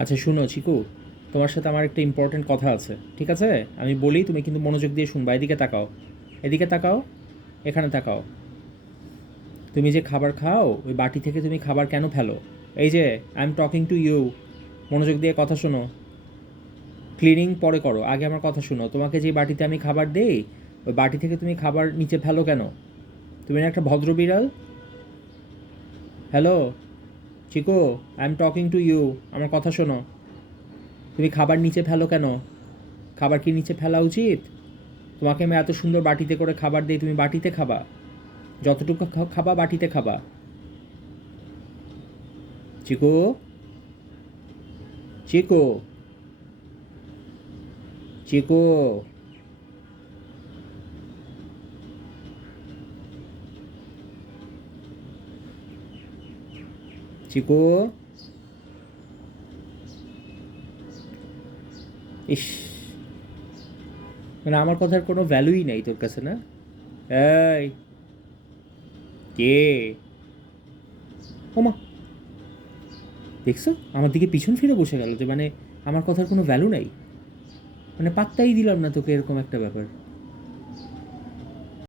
আচ্ছা শুনো চিকু, তোমার সাথে আমার একটা ইম্পর্ট্যান্ট কথা আছে, ঠিক আছে? আমি বলি, তুমি কিন্তু মনোযোগ দিয়ে শুনবা। এদিকে তাকাও, এদিকে তাকাও, এখানে তাকাও। তুমি যে খাবার খাও, ওই বাটি থেকে তুমি খাবার কেন ফেলো? এই যে, I am talking to you, মনোযোগ দিয়ে কথা শোনো। ক্লিনিং পরে করো, আগে আমার কথা শোনো। তোমাকে যে বাটিতে আমি খাবার দেই, ওই বাটি থেকে তুমি খাবার নিচে ফেলো কেন? তুমি না একটা ভদ্র বিড়াল? Hello Chiku, I am talking to you, আমার কথা শোনো। তুমি খাবার নিচে ফেলো কেন? খাবার কি নিচে ফেলা উচিত? তোমাকে আমি এত সুন্দর বাটিতে করে খাবার দিই, তুমি বাটিতে খাবা? যতটুকু খাবা বাটিতে খাবা। চিকু, চিকু, চিকু, চিকু। ইস, মানে আমার কথার কোনো ভ্যালুই নেই তোর কাছে না? এই, কে? ওমা, দেখছো আমার দিকে পিছন ফিরে বসে গেল, যে মানে আমার কথার কোনো ভ্যালু নাই। মানে পাত্তাই দিলাম না তোকে, এরকম একটা ব্যাপার।